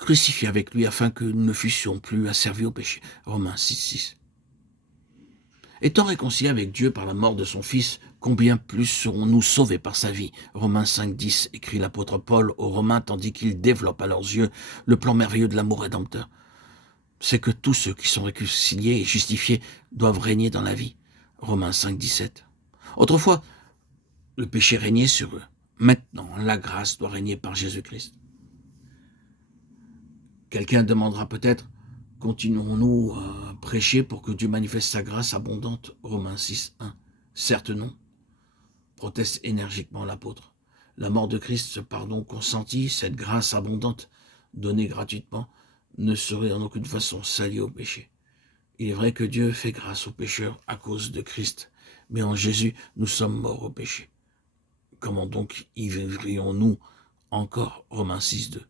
crucifiés avec lui afin que nous ne fussions plus asservis au péché. Romains 6,6. Étant réconciliés avec Dieu par la mort de son Fils, combien plus serons-nous sauvés par sa vie? Romains 5,10, écrit l'apôtre Paul aux Romains tandis qu'il développe à leurs yeux le plan merveilleux de l'amour rédempteur. C'est que tous ceux qui sont réconciliés et justifiés doivent régner dans la vie. Romains 5,17. Autrefois, le péché régnait sur eux. Maintenant, la grâce doit régner par Jésus-Christ. Quelqu'un demandera peut-être, continuons-nous à prêcher pour que Dieu manifeste sa grâce abondante? Romains 6,1. Certes non, proteste énergiquement l'apôtre. La mort de Christ, ce pardon consenti, cette grâce abondante, donnée gratuitement, ne serait en aucune façon salie au péché. Il est vrai que Dieu fait grâce aux pécheurs à cause de Christ, mais en Jésus, nous sommes morts au péché. Comment donc y vivrions-nous encore? Romains 6,2.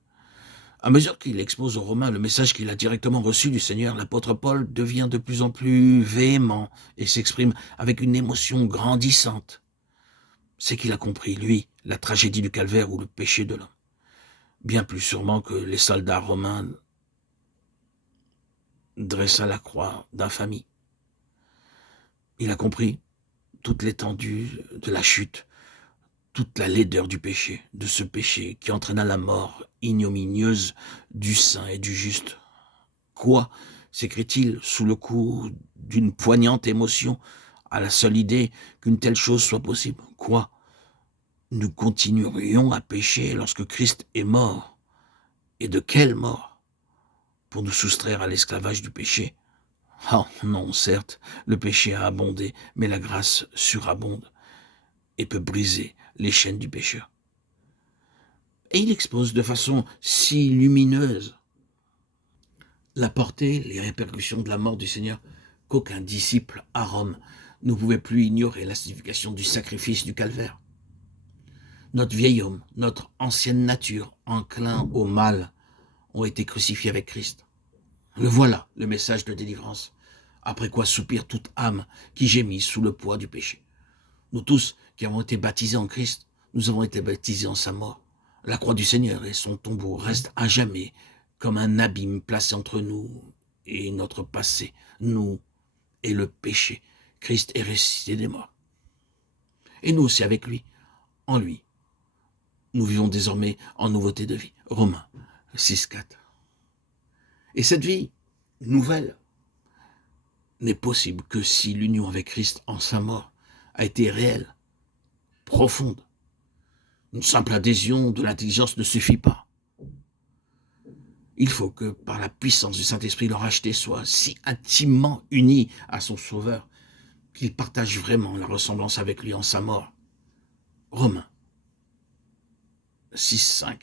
À mesure qu'il expose aux Romains le message qu'il a directement reçu du Seigneur, l'apôtre Paul devient de plus en plus véhément et s'exprime avec une émotion grandissante. C'est qu'il a compris, lui, la tragédie du calvaire ou le péché de l'homme. Bien plus sûrement que les soldats romains dressa la croix d'infamie. Il a compris toute l'étendue de la chute, toute la laideur du péché, de ce péché qui entraîna la mort ignominieuse du saint et du juste. Quoi, s'écrie-t-il sous le coup d'une poignante émotion, à la seule idée qu'une telle chose soit possible? Quoi, nous continuerions à pécher lorsque Christ est mort? Et de quelle mort? Pour nous soustraire à l'esclavage du péché? Oh non, certes, le péché a abondé, mais la grâce surabonde et peut briser les chaînes du pécheur. Et il expose de façon si lumineuse la portée, les répercussions de la mort du Seigneur, qu'aucun disciple à Rome ne pouvait plus ignorer la signification du sacrifice du calvaire. Notre vieil homme, notre ancienne nature, enclin au mal, ont été crucifiés avec Christ. Le voilà, le message de délivrance. Après quoi soupire toute âme qui gémit sous le poids du péché. Nous tous qui avons été baptisés en Christ, nous avons été baptisés en sa mort. La croix du Seigneur et son tombeau restent à jamais comme un abîme placé entre nous et notre passé, nous et le péché. Christ est ressuscité des morts. Et nous aussi avec lui, en lui. Nous vivons désormais en nouveauté de vie. Romains 6,4. Et cette vie nouvelle n'est possible que si l'union avec Christ en sa mort a été réelle, profonde. Une simple adhésion de l'intelligence ne suffit pas. Il faut que, par la puissance du Saint-Esprit, le racheté soit si intimement uni à son Sauveur qu'il partage vraiment la ressemblance avec lui en sa mort. Romains 6,5.